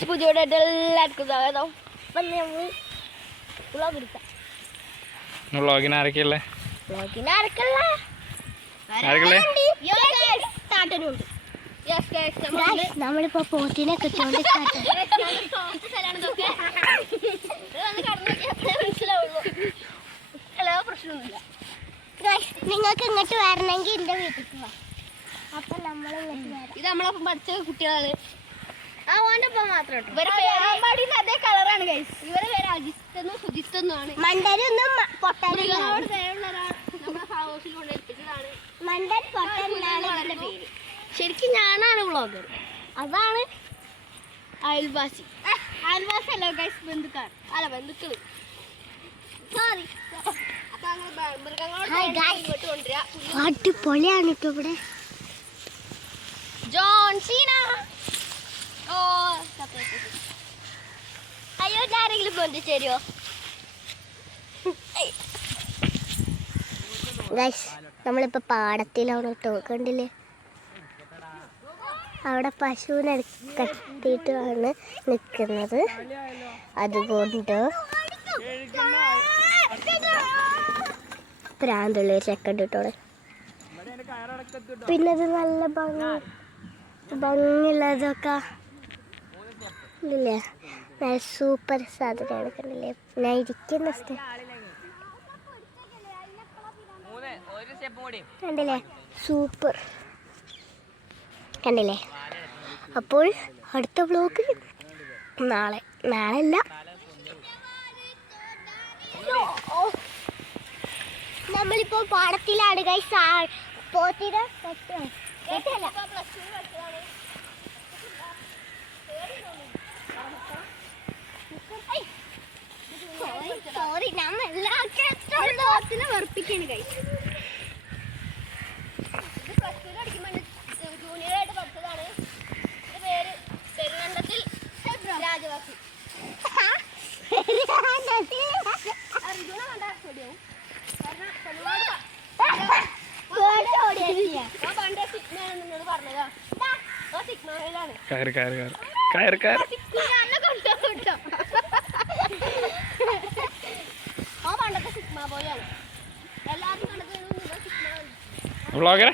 Guys പുതിയ എല്ലാവർക്കും സ്വാഗതം. വ്ളോഗിനാരൊക്കെയല്ലേ? നമ്മളിപ്പോ പോത്തിനെ കിട്ടുകൊണ്ട് നിങ്ങൾക്ക് ഇങ്ങോട്ട് വരണമെങ്കിൽ എന്റെ വീട്ടിൽ പോവാം. അപ്പൊ നമ്മൾ ഇത് നമ്മളൊപ്പം പഠിച്ച കുട്ടികളാണ്. അതേ കളറാണ് ഗൈസ്. ഇവരെ പേര് അജിത്തെന്നും സുജിത്തെന്നും ആണ്. മണ്ടരൊന്നും മണ്ടൻ പൊട്ടനാണ് പേര്. ശരിക്കും ഞാനാണ് വ്ളോഗർ. അതാണ് അയൽവാസി. അയൽവാസി അല്ല ഗൈസ്, ബന്ധുക്കാർ. അല്ല ബന്ധുക്കള്. സോറി. അടിപൊളിയാണ് കേട്ടോ ഇവിടെ. ജോൺ സീന. ഓ അയ്യോ, ആരെങ്കിലും ബന്ധു തരുമോ ഗൈസ്? നമ്മളിപ്പോൾ പാടത്തിലാണ് കേട്ടോ. കണ്ടില്ലേ, അവിടെ പശുവിനെ കെട്ടിയിട്ടാണ് നിൽക്കുന്നത്. അതുകൊണ്ട് പ്രാന്തുള്ള ചെക്കണ്ട് കേട്ടോടെ. പിന്നെ അത് നല്ല ഭംഗിയുള്ളതൊക്കെ ഇല്ലേ, നല്ല സൂപ്പർ സാധനമാണ്. കണ്ടില്ലേ, ഞാൻ ഇരിക്കുന്ന സ്ഥലം കണ്ടില്ലേ, സൂപ്പർ. കണ്ടില്ലേ? അപ്പോൾ അടുത്ത വ്ലോഗ് നാളെ അല്ല, നമ്മളിപ്പോൾ പാടത്തിലാണ് ഗൈസ്. പോത്തിനെ സോറി, നമ്മളെല്ലാത്തിനെ വെറുപ്പിക്കാണ് ഗൈസ്. ജൂനിയറായിട്ട് പഠിച്ചതാണ്. പേര് പെരുകണ്ടത്തിൽ രാജവാസി. വ്ളോഗറെ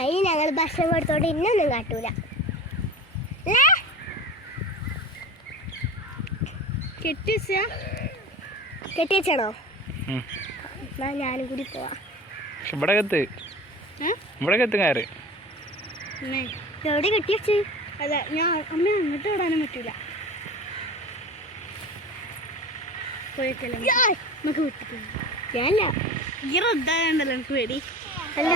അതിന് ഞങ്ങൾ ഭക്ഷണം കൊടുത്തോണ്ട് ഇന്നൊന്നും കാട്ടൂല. കെട്ടിവെച്ചാണോ? എന്നാ ഞാനും കൂടി പോവാ. എവിടെ കെട്ടിവെച്ച്? അല്ല, ഞാൻ അമ്മ അങ്ങോട്ട് ഇടാനും പറ്റൂല. നമുക്ക് വിട്ടിട്ട് ഞാനല്ല ഈ റദ്ദാണ്ടല്ലോ എനിക്ക് പേടി. അല്ല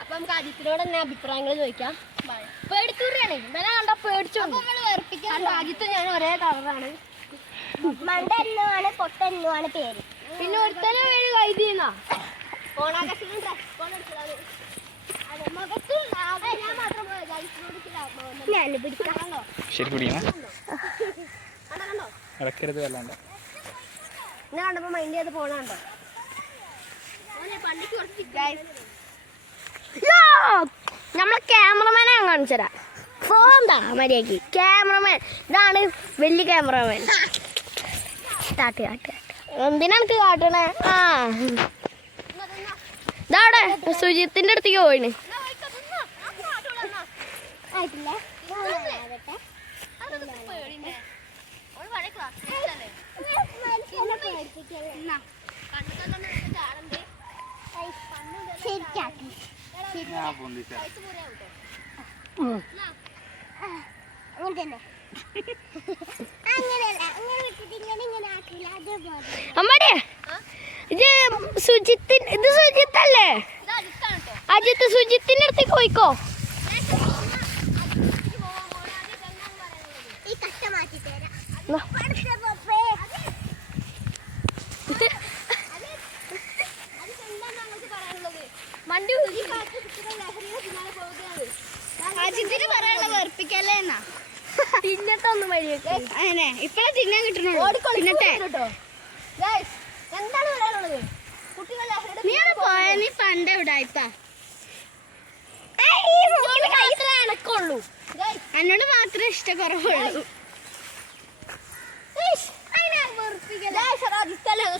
അപ്പൊ നമുക്ക് ആദിത്യനോട് തന്നെ അഭിപ്രായങ്ങൾ ചോദിക്കാം. പേടിത്തൂറിയാണ് ഇന്നലെ കണ്ട പേടിച്ചോ. ആദിത്യം ഞാൻ ഒരേ കളറാണ്. മണ്ടെന്നുമാണ് പൊട്ടെന്നുമാണ് പേര്. പിന്നെ ഒരുത്തന്നെ പേര് കൈതിന്നാ ഓണാകർഷണം ഡ്രസ് കോഡ് എടുത്തതാണ്. ഞാൻ പിടിക്കാം. ശരി പിടിക്കണം, ഇടക്കരുത് വല്ലാണ്ട്. ഞാൻ കണ്ടപ്പോ മൈൻഡ് ചെയ്ത് പോണുണ്ടോ? നമ്മളെ ക്യാമറമാനെ ഞാൻ കാണിച്ചുതരാം. ഫോൺ താ മര്യാദക്ക്. ക്യാമറമാൻ ഇതാണ് വലിയ ക്യാമറമാൻ. എന്തിനാ എനിക്ക് കാട്ടണേ? ആ ഇതാടെ സുജിത്തിന്റെ അടുത്തേക്ക് പോയിന്. അമ്മടെ ഇത് സുജിത്തിന്, ഇത് സുജിത്തല്ലേ? അജിത്ത് സുജിത്തിന്റെ അടുത്തേക്ക് പോയിക്കോ. വെറുപ്പിക്കല്ലേ എന്നാ തിന്നത്തൊന്നും വഴിയൊക്കെ അങ്ങനെ ഇപ്പഴേ തിന്നാൻ കിട്ടണുള്ളൂ. എന്താണ് പറയാനുള്ളത്? നീ പോയ നീ പണ്ട് വിടായിപ്പ എനക്കുള്ളൂ. എന്നോട് മാത്രമേ ഇഷ്ടക്കുറവുള്ളൂ.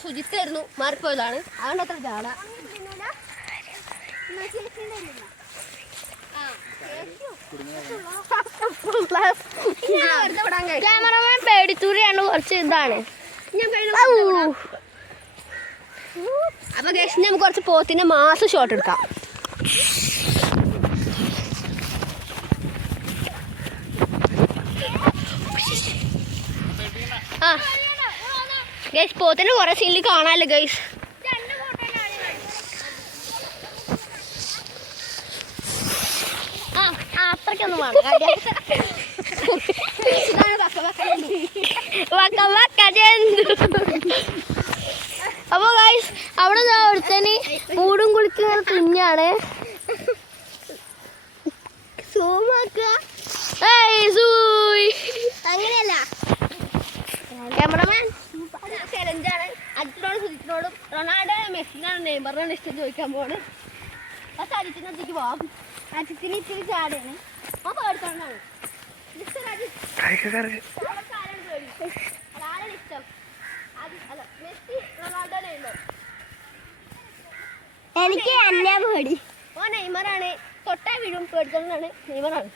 സുജിത്തായിരുന്നു, മാറിപ്പോയതാണ്. അതുകൊണ്ട് അത്ര ജാട. ക്യാമറമാൻ പേടിത്തൂരിയാണ്, കുറച്ച് ഇതാണ്. അപ്പൊ ഗേഷ് നമുക്ക് കുറച്ച് പോത്തിന്റെ മാസം ഷോട്ട് എടുക്കാം. ആ ഗൈസ്, പോത്തിന് കുറെ സീനിൽ കാണാമല്ലോ ഗൈസ്. അത്രയ്ക്കൊന്നും വേണ്ട. അപ്പൊ ഗൈസ് അവിടെ ഒരുത്തന് മൂടും കുളിക്കുന്ന കുഞ്ഞാണ്. അങ്ങനെയല്ല ക്യാമറമാൻ ചലഞ്ചാണ്. അജിത്തിനോടും സുജിത്തിനോടും റൊണാൾഡോ മെസ്സിനാണ് നെയ്മറിനാണ് ഇഷ്ടം ചോദിക്കാൻ പോണ്. പക്ഷെ അജിത്തിന് അടുത്തേക്ക് പോവാം. അജിത്തിന് ഇത്തിരി ചാടാണ്. ആ പേടിക്കൊണ്ടാണ് ആരാണ് ഇഷ്ടം? അല്ല മെസ്സി, റൊണാൾഡോ, നെയ്മർ. എനിക്ക് അന്നെ പേടി. ഓ നെയ്മറാണ്. തൊട്ടാ വീഴും, പേടിക്കൊണ്ടാണ് നെയ്മറാണ്.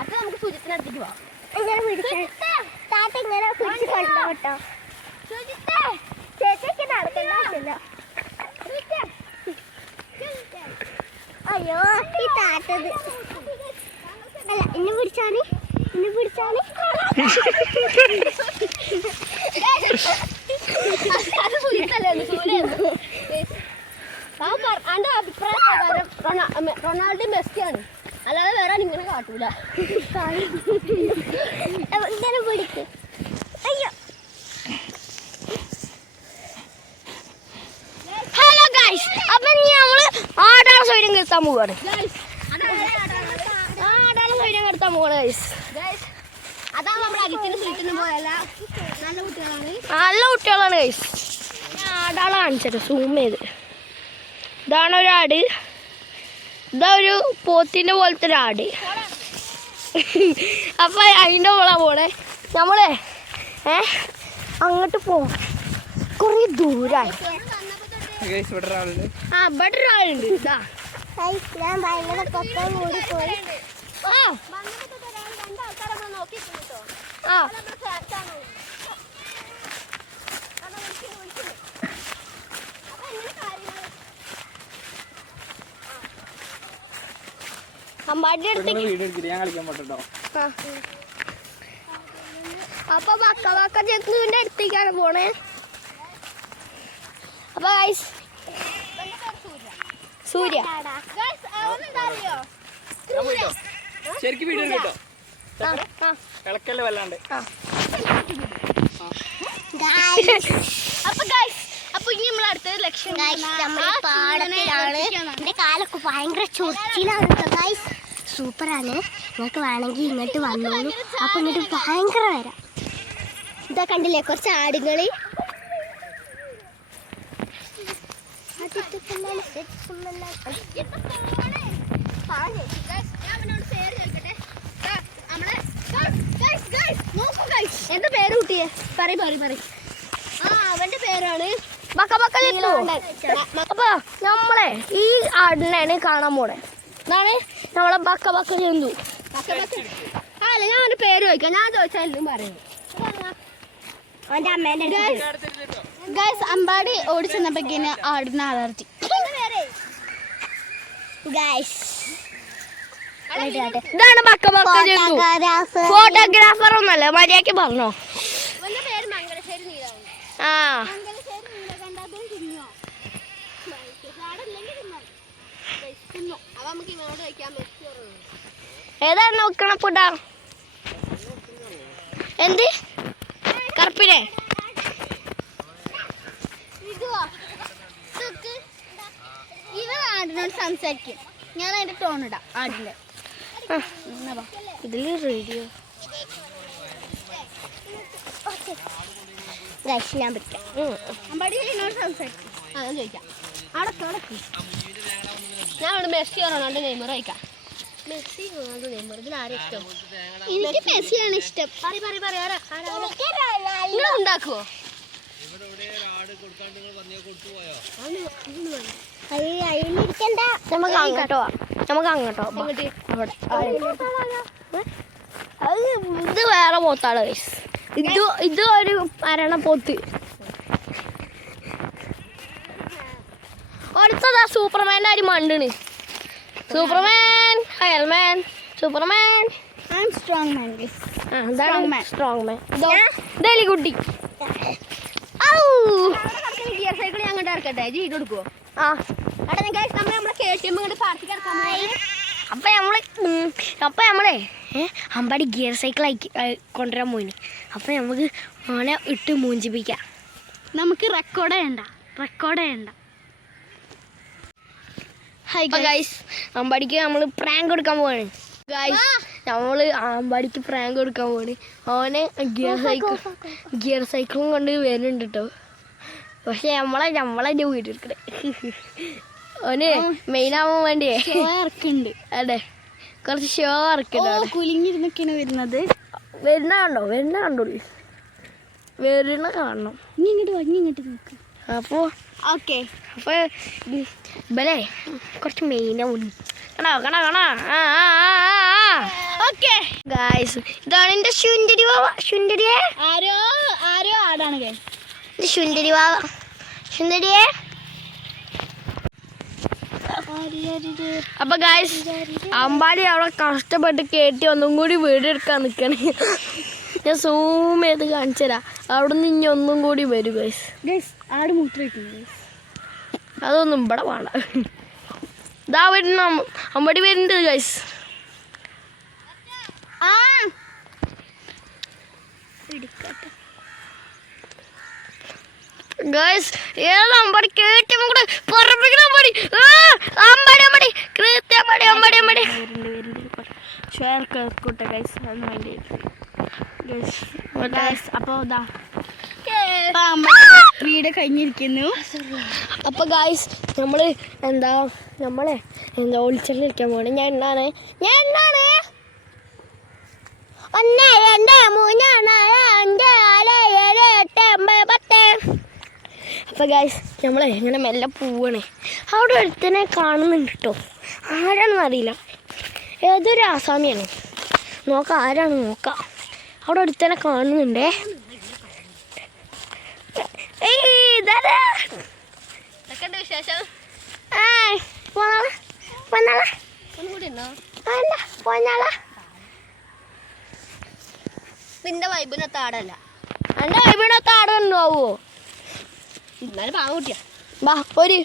അപ്പൊ നമുക്ക് സുജിത്തിന് അടുത്തേക്ക് പോവാം. ഇങ്ങനെ പിടിക്കാൻ താത്ത ഇങ്ങനെ പിടിച്ച് കൊണ്ടോ കേട്ടോ. സുജിത്തേ ചേച്ചിക്ക് നടക്കണ്ട. അയ്യോ ഈ താത്തത് അല്ല, ഇന്നെ പിടിച്ചാണ്. അത് സുജിത്തല്ലേ, സൂര്യായിരുന്നു. എന്റെ അഭിപ്രായ പ്രകാരം റൊണാൾഡോ മെസ്സിയാണ്, അല്ലാതെ വേറെ ഇങ്ങനെ കാട്ടൂല. ഇങ്ങനെ പിടിക്ക്. അയ്യോ ഹലോ ഗൈസ്, അപ്പൊ ഞങ്ങള് ആടാളെ സ്വൈര്യം കെടുത്താൻ പോവാണ്. ആടാളെ സ്വൈര്യം കെടുത്താൻ പോവാണ് ഗൈസ്. അതാണ് നമ്മുടെ അജിത്തിന് സുജിത്തിനും പോയല്ല. നല്ല കുട്ടികളാണ്, നല്ല കുട്ടികളാണ് ഗൈസ്. ഞാൻ ആടാളെ കാണിച്ചത് സൂം ചെയ്ത്. ഇതാണ് ഒരാട്. ഇതാ ഒരു പോത്തിന്റെ പോലത്തെ ഒരാട്. അപ്പൊ അതിൻ്റെ മോളാ പോണേ. നമ്മളെ അങ്ങോട്ട് പോവാം, കുറേ ദൂരായി. ഇവിടെ ഒരാളുണ്ട്. ആ ഇവിടെ ഒരാളുണ്ട്. ഇതാ ഞാൻ ഭയങ്കര പൊക്കം കൂടി പോയി. ആ ആ അമ്പാടിയുടെ അടുത്തേക്ക്. വീഡിയോ എടുത്തിട്ട് ഞാൻ കളിക്കാൻ പറ്റോ. അപ്പൊ വക്ക ജഗ്ഗുവിന്റെ അടുത്തേക്കാണ് പോണേ. അപ്പൊ ഗൈസ് സൂര്യ ശരിക്കും വീഡിയോ കേട്ടോ, കളക്കല്ലേ വല്ലാണ്ട്. അപ്പൊ ഗൈസ് അപ്പൊ ഇനി നമ്മൾ അടുത്തത് ലക്ഷ്യം പാടത്തിലാണ്. എന്റെ കാലൊക്കെ ഭയങ്കര ചൊറിച്ചിലാണ് ഗൈസ്. സൂപ്പറാണ്. നിങ്ങൾക്ക് വേണമെങ്കിൽ ഇങ്ങോട്ട് വന്നോളൂ. അപ്പൊ ഇങ്ങോട്ട് ഭയങ്കര വരാം. ഇതാ കണ്ടില്ലേ കുറച്ച് ആടുകള്. എന്താ പേര് കുട്ടിയെ? പറയും അവന്റെ പേരാണ് അപ്പൊ നമ്മളെ ഈ ആടിനാണ് കാണാൻ പോണേ. ഇതാണ് നമ്മളെ ബക്ക ബക്ക ജന്തു. അല്ല ഞാൻ അവന്റെ പേര് ചോദിക്കാം. ഞാൻ ചോദിച്ചാലും പറയും. അവന്റെ അമ്മേന്റെ ഗൈസ് അമ്പാടി ഓടിച്ചെന്നപ്പോഴേക്കിന് ആടുന്ന അലർജി. ഇതാണ് ബക്ക ബക്ക ജന്തു. ഫോട്ടോഗ്രാഫർ ഒന്നല്ല, മര്യാദക്ക് പറഞ്ഞോ. പേര് മംഗലശ്ശേരി നീലാണ്. ആ മംഗലശ്ശേരി നീലകണ്ഠാതും തിന്നോ? അപ്പൊ നമുക്ക് ഇങ്ങോട്ട് വയ്ക്കാം. ഏതാണ് നോക്കണ പുടാ? എന്ത് കറുപ്പിനെ? ഇവൻ ആടിനോട് സംസാരിക്കും. ഞാൻ അതിന്റെ ടോൺ ഇടാം ആടിന്റെ. ഇതില് റേഡിയോ ഞാൻ പിടിക്കാം. അമ്പാടി എന്നോട് സംസാരിക്കും. ഞാൻ ചോദിക്കാം. അടക്കി ഞാൻ അവിടെ മെസ്സി റൊണാൾഡോ നെയ്മർ വയ്ക്കാം. മെസ്സി റൊണാൾഡോ നെയ്മർ ഇതിൽ ആരും ഇഷ്ടം? എനിക്ക് മെസ്സിയാണ് ഇഷ്ടം. ഉണ്ടാക്കുവോ? നമുക്ക് അങ്ങോട്ടോ അത് ഇത് വേറെ പോത്താണ് ഗൈസ്. ഇത് ഒരു മരണ പോത്ത്. അടുത്തതാ സൂപ്പർമാൻ്റെ അരി മണ്ടാണ്. Superman, Iron Man, Superman, strong man. Strong man. ഇതേലി കുട്ടി. ഗിയർ സൈക്കിൾ ഞാൻ അങ്ങോട്ട് ഇറക്കട്ടെ. ജീട് കൊടുക്കുവോ? ആ നമ്മളെ KTM ഇങ്ങോട്ട് പാർട്ടിക്ക് ഇറക്കാൻ. അപ്പൊ നമ്മളെ അമ്പാടി ഗിയർ സൈക്കിൾ കൊണ്ടുവരാൻ പോയിന്. അപ്പൊ നമുക്ക് ഓനെ ഇട്ട് മൂഞ്ചിപ്പിക്കാം. നമുക്ക് റെക്കോർഡ് ചെയ്യണ്ട. ഗൈസ് അമ്പാടിക്ക് നമ്മൾ പ്രാങ്ക് കൊടുക്കാൻ പോവാണ്. ഗൈസ് നമ്മള് അമ്പാടിക്ക് പ്രാങ്ക് കൊടുക്കാൻ പോവാണ്. അവനെ ഗിയർ സൈക്കിളും കൊണ്ട് വരുന്നുണ്ട് കേട്ടോ. പക്ഷെ നമ്മളെ വീട്ടിൽ അവന് മെയിൻ ആവാൻ വേണ്ടിയേ ഇറക്കുന്നുണ്ട്. അതെ കുറച്ച് ഷോ ഇറക്കുന്നുണ്ട്. കുലുങ്ങിരുന്നൊക്കെയാണ് വരുന്നത്. വരുന്ന കണ്ടോളൂ. വരുന്ന കാണണം. ഇങ്ങോട്ട് നോക്ക്. അപ്പോ ഓക്കെ. അപ്പൊ ഇവലെ കുറച്ച് മെയിനാവും. കാണാ ഓക്കെ ഗായ്സ് ഇതാണ് എന്റെ ശുണ്ടരി വാവ. ശുണ്ടരിയെ ആരോ ആടാണ് ശുണ്ടരി വാവ. ശുണ്ടരിയെ. അപ്പൊ ഗായ്സ് അമ്പാടി അവിടെ കഷ്ടപ്പെട്ട് കേട്ടി ഒന്നും കൂടി വീടെടുക്കാൻ നിൽക്കണേ. ഞാൻ സൂം ചെയ്ത് കാണിച്ചു തരാം. അവിടെ നിന്ന് ഇനി ഒന്നും കൂടി വരും ഗൈസ്. ആട് മൂത്രമൊഴിക്കുന്നു. അതൊന്നും ഇവിടെ വേണ്ട. ഇതാ വരുന്ന അമ്പടി വരുന്നുണ്ട് ഗൈസ്. ഗൈസ് ഏത് അമ്പടി കേട്ടിയും കൂടെ പറപ്പിക്കുന്ന അമ്പടി. അമ്പടി കൃത്യം ഷെയർക്കൂട്ടെ ഗൈസ്. അത് മൈൻഡ് ഗൈസ്. അപ്പോൾ ഇതാ വീട് കഴിഞ്ഞിരിക്കുന്നു. അപ്പോൾ ഗൈസ് നമ്മളെ ഒളിച്ചെല്ലിരിക്കാൻ പോകണം. ഞാൻ എണ്ണാണ് 1 2 3 4 5 6 7 8 9 10. അപ്പോൾ ഗൈസ് നമ്മളെ ഇങ്ങനെ മെല്ലെ പോവണേ. അവിടെ ഒരുത്തനെ കാണുന്നുണ്ട് കേട്ടോ. ആരാണെന്ന് അറിയില്ല. ഏതൊരു ആസാമിയാണ്. ആരാണ് നോക്കാം. അവിടെ ഒരുത്തനെ കാണുന്നുണ്ടേ. വിശേഷം നിന്റെ വൈബിനൊത്ത ആടല്ല. എന്റെ വൈബിനൊത്ത ആടുണ്ടാവോ? എന്നാലും പാവൂട്ടിയാ. ബാ ഒരു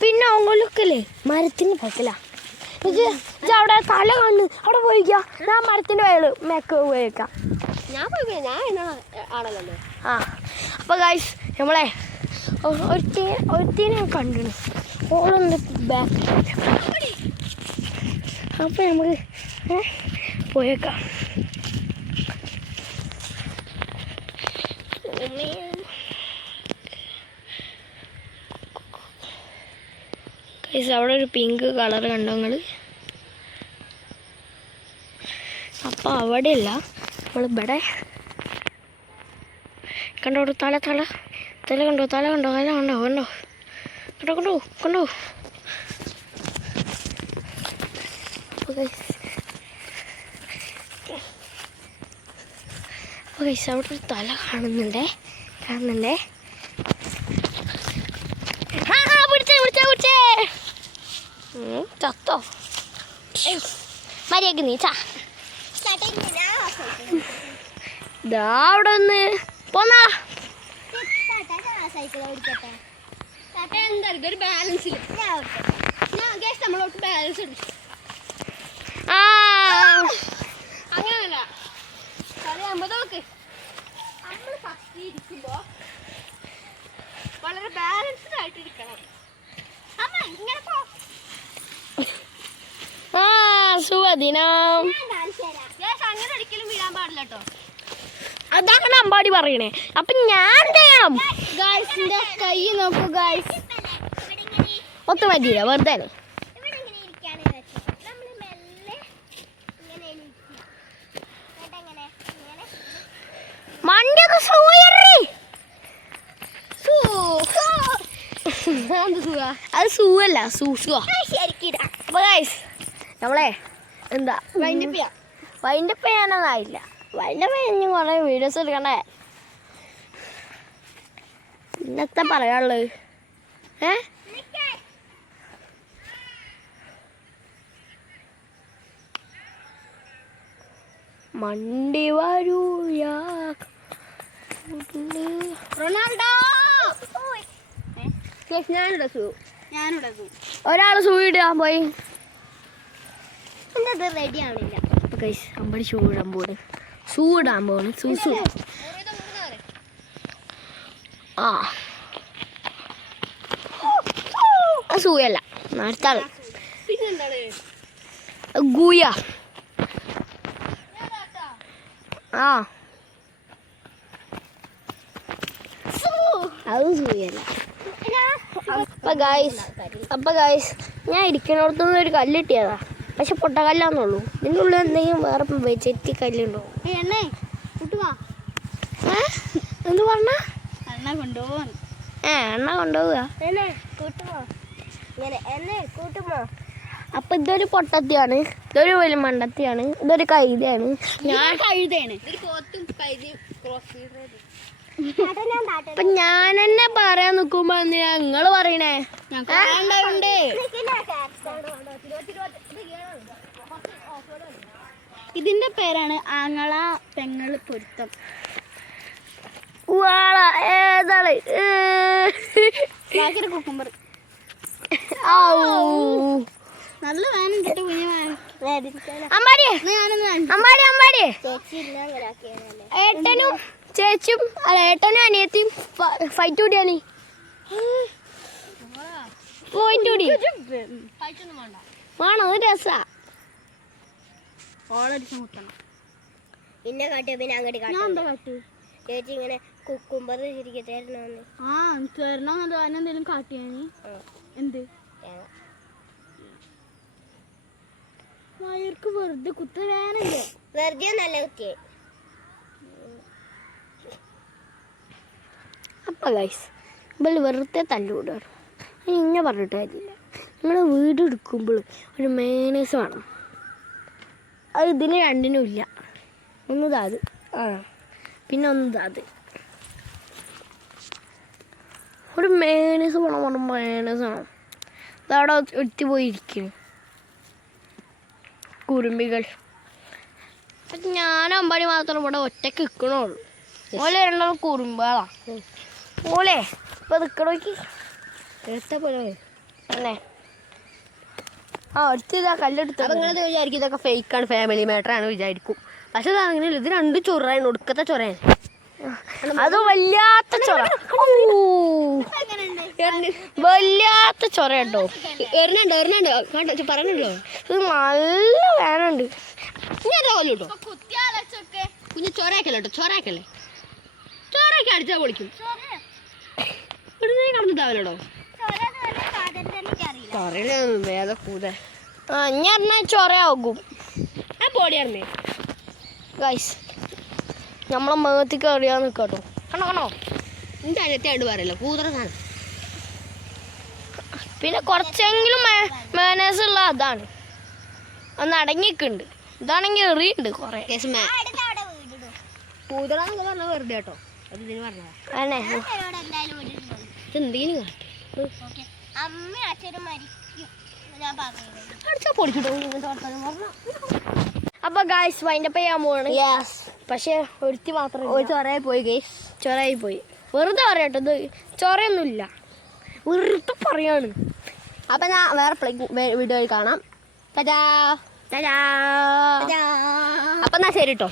പിന്നെ അവങ്ങളൊക്കെ മരത്തിന് പറ്റില്ല. ഇത് അവിടെ തല കാണുന്നു. അവിടെ പോയിക്കാം. ഞാൻ മരത്തിന്റെ മേക്ക് പോയേക്കാം. ഞാൻ പോയി ഞാൻ ആണല്ലോ. ആ അപ്പോൾ ഗൈസ് നമ്മളെ ഒരുത്തിനെ കണ്ടിരുന്നു. ഓളൊന്ന് ബാക്ക്. അപ്പോൾ നമുക്ക് പോയേക്കാം. ഗൈസ് അവിടെ ഒരു പിങ്ക് കളർ കണ്ടോ നിങ്ങൾ? അപ്പോൾ അവിടെയല്ല, നമ്മളിവിടെ കണ്ടോ തല കണ്ടോ അവിടെ ഒരു തല കാണുന്നുണ്ടേ. പിടിച്ചേ ചത്തോ മര്യാദക്ക് നീച്ചാ ഇതാ അവിടെ ഒന്ന് പോന്നാ. ഒരു ബാലൻസ് നമ്മളോട്ട് ബാലൻസ് ഉണ്ട്. അങ്ങനല്ല കളിയാകുമ്പോ നോക്ക്, നമ്മൾ ഫസ്റ്റ് ഇരിക്കുമ്പോ വളരെ ബാലൻസ്ഡ് ആയിട്ട് ഇരിക്കണം. അമ്മ ഇങ്ങനെ പോ. സുഖദിനം. അങ്ങനെ ഒരിക്കലും വീഴാൻ പാടില്ല കേട്ടോ. അതാണ് അമ്പാടി പറയണേ. അപ്പൊ ഞാൻ ചെയ്യണം. ഗായ്സിന്റെ കൈ നോക്കൂ ഗായ്സ്. ഒത്തു മതിയില്ല, വെറുതെ മണ്ടൊക്കെ അത് സൂവല്ല സൂസുവാ. അപ്പൊ ഗൈസ് നമ്മളെ എന്താ വൈൻഡപ്പ് ചെയ്യാനൊന്നും ആയില്ല. വൈൻഡപ്പ് കഴിഞ്ഞ് കുറേ വീഡിയോസ് എടുക്കണ്ടേ. ഇന്നത്തെ പറയാനുള്ളത് മണ്ടി വരൂ റൊണാൾഡോ. ഒരാള് സൂ ഇടാൻ പോയി. എന്തത് റെഡി ആവണില്ല. അമ്പടി ഷൂ ഇടാൻ പോണ്. ഷൂ ഇടാൻ പോണ്. സൂസു ആ സൂയല്ല അടുത്താള് ഗൂയ. ആ അത് സൂയല്ല. അപ്പൊ ഗൈസ് ഞാൻ ഇരിക്കുന്നിടത്തുനിന്ന് ഒരു കല്ല് കിട്ടിയതാ. പക്ഷെ പൊട്ടക്കല്ലാന്നുള്ളൂ. ഇതിൻ്റെ ഉള്ളിൽ എന്തെങ്കിലും വേറെ ചെത്തി കല്ലുണ്ടോ? എന്ത് പറഞ്ഞ എണ്ണ കൊണ്ടുപോവാൻ എണ്ണ കൊണ്ടുപോവുക. അപ്പൊ ഇതൊരു പൊട്ടത്തിയാണ്, ഇതൊരു വലിയ മണ്ടത്തിയാണ്, ഇതൊരു കൈതയാണ്. ഞാൻ കഴുതയാണ്. അപ്പൊ ഞാൻ തന്നെ പറയാൻ നിക്കുമ്പോ എന്തിനാ നിങ്ങള് പറയണേ? ഇതിന്റെ പേരാണ് ആങ്ങള പെങ്ങൾ പൊരുത്തം. ഏതാണ് കുക്കുംബർ നല്ല വേനം കിട്ടും. ഏട്ടനും ചേച്ചും അല്ല ഏട്ടനും അനിയത്തിയും ഫൈറ്റ് കൂടിയാണ്. പോയിന്റ് കൂടി വേണോ? രസാ. പിന്നെ കാട്ടിയ പിന്നെ അങ്ങോട്ട് കാട്ടു. ചേച്ചി ഇങ്ങനെ കുക്കുംബർ ശരിക്കും തരണോന്ന്. തരണോന്നല്ല, അതിനെന്തേലും കാട്ടിയാനി. എന്ത് വയർക്ക് വെറുതെ കുത്ത വേണല്ലേ? വെറുതെ നല്ല കുത്തിയേ. അപ്പം ഗൈസ് ഇവള് വെറുതെ തല്ലുകൂടാണ്. ഇങ്ങനെ പറഞ്ഞിട്ട് കാര്യമില്ല. നിങ്ങൾ വീട് എടുക്കുമ്പോൾ ഒരു മേനേഴ്സ് വേണം. അത് ഇതിന് രണ്ടിനും ഇല്ല. ഒന്നത് പിന്നെ ഒന്നത് ഒരു മേനേഴ്സ് വേണം. മേനേഴ്സ് വേണം. അതവിടെ ഒറ്റ പോയിരിക്കുന്നു കുറുമ്പികൾ. അപ്പം ഞാനും അമ്പാടി മാത്രം ഇവിടെ ഒറ്റക്ക് നിൽക്കണുള്ളൂ. ഓലെ രണ്ടാളും കുറുമ്പുകളാ. ഓലെ ഇപ്പൊ നിക്കണോക്കി പോലെ അല്ലേ? ആ അടുത്ത് ഇതാ കല്ലെടുത്ത്. നിങ്ങളത് വിചാരിക്കും ഇതൊക്കെ ഫേക്കാണ്, ഫാമിലി മാറ്ററാണ് വിചാരിക്കും. പക്ഷെ അങ്ങനെ ഇത് രണ്ട് ചൊറയാണ്, ഒടുക്കത്തെ ചൊറയാണ്. അത് വല്ലാത്ത ചൊറ, വല്ലാത്ത ചൊറ കേട്ടോ. എറിഞ്ഞുണ്ടോ പറഞ്ഞല്ലോ. ഇത് നല്ല വേനുണ്ട്. ഞാൻ രാവിലെ കേട്ടോ കുഞ്ഞ് ചൊറയാക്കല്ലോ കേട്ടോ, ചൊറയൊക്കെ അടിച്ചാൽ പൊളിക്കും. ഇവിടുന്ന് കടന്നിട്ടാവല്ലോ ചൊറയിലൊന്നും വേദ കൂടെ ഞാൻ ചൊറയാകും പോടിയായിരുന്നേ. ഗൈസ് നമ്മളെ മേത്തേക്ക് അറിയാൻ നിൽക്കട്ടോ. കണോ എൻ്റെ അനിയത്തിയായിട്ട് പറയല്ലോ കൂതറ സാധനം. പിന്നെ കുറച്ചെങ്കിലും മേനേഴ്സ് ഉള്ള അതാണ്, ഒന്ന് അടങ്ങിക്കുണ്ട്. ഇതാണെങ്കിൽ എറിയുണ്ട് കുറെ. കൂതറ എന്നൊക്കെ പറഞ്ഞാൽ വെറുതെ കേട്ടോ, അത് ഇതിന് പറഞ്ഞതാ. അതന്നെ എന്തെങ്കിലും അടിച്ചാൽ പൊടിച്ചിട്ടോ ഇങ്ങനത്തെ വർത്താനം പറഞ്ഞാൽ. അപ്പൊ ഗൈസ് വൈൻഡപ്പ് ചെയ്യാൻ പോവാണ്. പക്ഷെ ഒരുത്തി മാത്രം ചൊറയായി പോയി ഗൈസ്, ചൊറയായി പോയി. വെറുതെ പറയട്ടോ, ഇത് ചൊറയൊന്നുമില്ല, വെറുതെ പറയാണ്. അപ്പൊ ഞാൻ വേറെ വീഡിയോയിൽ കാണാം. അപ്പൊ എന്നാ ശരി കേട്ടോ.